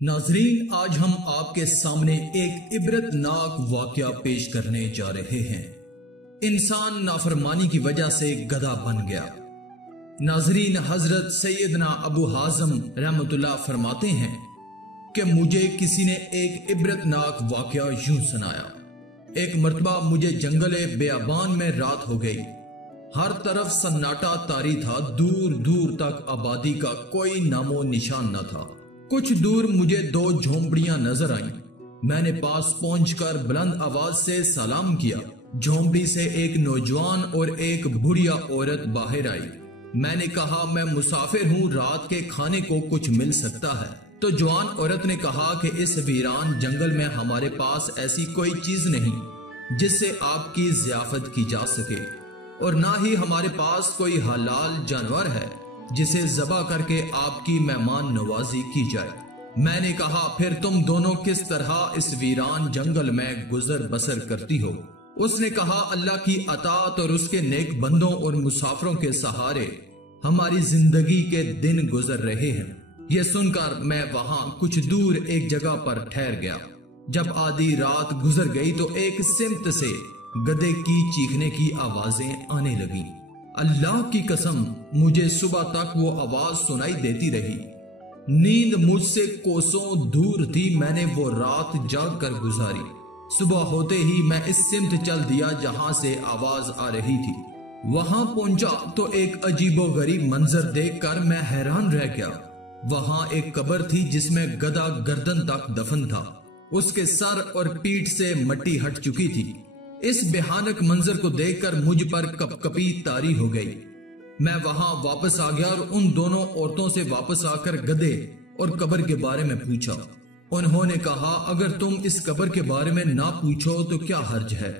ناظرین، آج ہم آپ کے سامنے ایک عبرت ناک واقعہ پیش کرنے جا رہے ہیں۔ انسان نافرمانی کی وجہ سے گدھا بن گیا۔ ناظرین، حضرت سیدنا ابو حازم رحمۃ اللہ فرماتے ہیں کہ مجھے کسی نے ایک عبرت ناک واقعہ یوں سنایا۔ ایک مرتبہ مجھے جنگل بیابان میں رات ہو گئی۔ ہر طرف سناٹا طاری تھا، دور دور تک آبادی کا کوئی نام و نشان نہ تھا۔ کچھ دور مجھے دو جھونپڑیاں نظر آئیں۔ میں نے پاس پہنچ کر بلند آواز سے سلام کیا۔ جھونپڑی سے ایک نوجوان اور ایک بڑھیا عورت باہر آئی۔ میں نے کہا میں مسافر ہوں، رات کے کھانے کو کچھ مل سکتا ہے؟ تو جوان عورت نے کہا کہ اس ویران جنگل میں ہمارے پاس ایسی کوئی چیز نہیں جس سے آپ کی ضیافت کی جا سکے، اور نہ ہی ہمارے پاس کوئی حلال جانور ہے جسے ذبح کر کے آپ کی مہمان نوازی کی جائے۔ میں نے کہا پھر تم دونوں کس طرح اس ویران جنگل میں گزر بسر کرتی ہو؟ اس نے کہا اللہ کی اطاعت اور اس کے نیک بندوں اور مسافروں کے سہارے ہماری زندگی کے دن گزر رہے ہیں۔ یہ سن کر میں وہاں کچھ دور ایک جگہ پر ٹھہر گیا۔ جب آدھی رات گزر گئی تو ایک سمت سے گدھے کی چیخنے کی آوازیں آنے لگیں۔ اللہ کی قسم مجھے صبح تک وہ آواز سنائی دیتی رہی۔ نیند مجھ سے کوسوں دور تھی، میں نے وہ رات جاگ کر گزاری۔ صبح ہوتے ہی میں اس سمت چل دیا جہاں سے آواز آ رہی تھی۔ وہاں پہنچا تو ایک عجیب و غریب منظر دیکھ کر میں حیران رہ گیا۔ وہاں ایک قبر تھی جس میں گدھا گردن تک دفن تھا۔ اس کے سر اور پیٹھ سے مٹی ہٹ چکی تھی۔ اس بھیانک منظر کو دیکھ کر مجھ پر کپ کپی طاری ہو گئی۔ میں وہاں واپس آ گیا اور ان دونوں عورتوں سے واپس آ کر گدھے اور قبر کے بارے میں پوچھا۔ انہوں نے کہا اگر تم اس قبر کے بارے میں نہ پوچھو تو کیا حرج ہے؟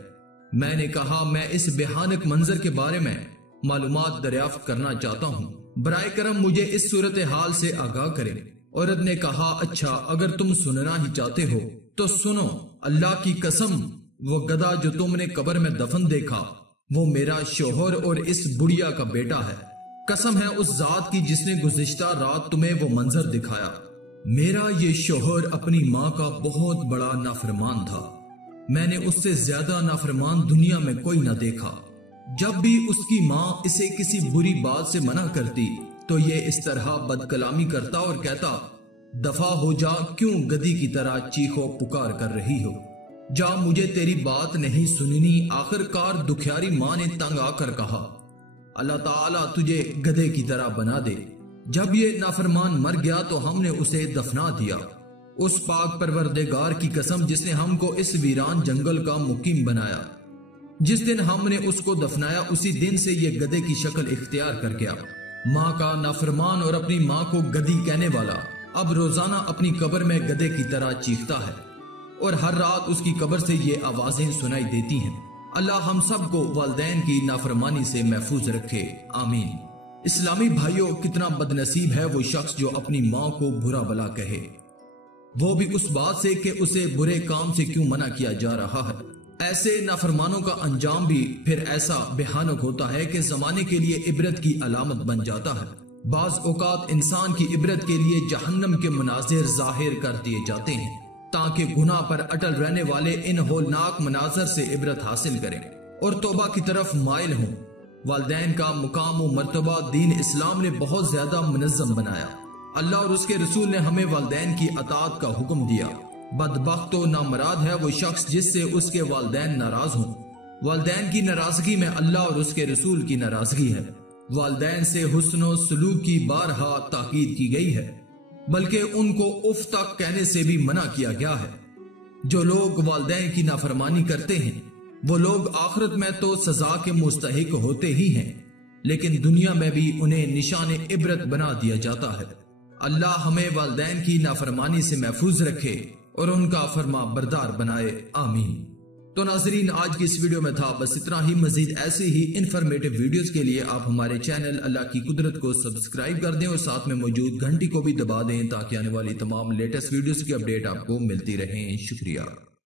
میں نے کہا میں اس بھیانک منظر کے بارے میں معلومات دریافت کرنا چاہتا ہوں، برائے کرم مجھے اس صورتحال سے آگاہ کریں۔ عورت نے کہا اچھا اگر تم سننا ہی چاہتے ہو تو سنو، اللہ کی قسم وہ گدھا جو تم نے قبر میں دفن دیکھا وہ میرا شوہر اور اس بڑھیا کا بیٹا ہے۔ قسم ہے اس ذات کی جس نے گزشتہ رات تمہیں وہ منظر دکھایا۔ میرا یہ شوہر اپنی ماں کا بہت بڑا نافرمان تھا۔ میں نے اس سے زیادہ نافرمان دنیا میں کوئی نہ دیکھا۔ جب بھی اس کی ماں اسے کسی بری بات سے منع کرتی تو یہ اس طرح بد کلامی کرتا اور کہتا دفع ہو جا، کیوں گدھی کی طرح چیخو پکار کر رہی ہو؟ جا، مجھے تیری بات نہیں سننی۔ آخر کار دکھیاری ماں نے تنگ آ کر کہا اللہ تعالیٰ تجھے گدھے کی طرح بنا دے۔ جب یہ نافرمان مر گیا تو ہم نے اسے دفنا دیا۔ اس پاک پروردگار کی قسم جس نے ہم کو اس ویران جنگل کا مقیم بنایا، جس دن ہم نے اس کو دفنایا اسی دن سے یہ گدھے کی شکل اختیار کر گیا۔ ماں کا نافرمان اور اپنی ماں کو گدھی کہنے والا اب روزانہ اپنی قبر میں گدھے کی طرح چیختا ہے اور ہر رات اس کی قبر سے یہ آوازیں سنائی دیتی ہیں۔ اللہ ہم سب کو والدین کی نافرمانی سے محفوظ رکھے، آمین۔ اسلامی بھائیوں، کتنا بد نصیب ہے وہ شخص جو اپنی ماں کو برا بلا کہے، وہ بھی اس بات سے کہ اسے برے کام سے کیوں منع کیا جا رہا ہے۔ ایسے نافرمانوں کا انجام بھی پھر ایسا بھیانک ہوتا ہے کہ زمانے کے لیے عبرت کی علامت بن جاتا ہے۔ بعض اوقات انسان کی عبرت کے لیے جہنم کے مناظر ظاہر کر دیے جاتے ہیں تاکہ گناہ پر اٹل رہنے والے ان ہولناک مناظر سے عبرت حاصل کریں اور توبہ کی طرف مائل ہوں۔ والدین کا مقام و مرتبہ دین اسلام نے بہت زیادہ منظم بنایا۔ اللہ اور اس کے رسول نے ہمیں والدین کی اطاعت کا حکم دیا۔ بدبخت و نامراد ہے وہ شخص جس سے اس کے والدین ناراض ہوں۔ والدین کی ناراضگی میں اللہ اور اس کے رسول کی ناراضگی ہے۔ والدین سے حسن و سلوک کی بارہا تاکید کی گئی ہے، بلکہ ان کو اف تک کہنے سے بھی منع کیا گیا ہے۔ جو لوگ والدین کی نافرمانی کرتے ہیں وہ لوگ آخرت میں تو سزا کے مستحق ہوتے ہی ہیں، لیکن دنیا میں بھی انہیں نشان عبرت بنا دیا جاتا ہے۔ اللہ ہمیں والدین کی نافرمانی سے محفوظ رکھے اور ان کا فرما بردار بنائے، آمین۔ تو ناظرین، آج کی اس ویڈیو میں تھا بس اتنا ہی۔ مزید ایسے ہی انفارمیٹو ویڈیوز کے لیے آپ ہمارے چینل اللہ کی قدرت کو سبسکرائب کر دیں اور ساتھ میں موجود گھنٹی کو بھی دبا دیں تاکہ آنے والی تمام لیٹسٹ ویڈیوز کی اپڈیٹ آپ کو ملتی رہیں۔ شکریہ۔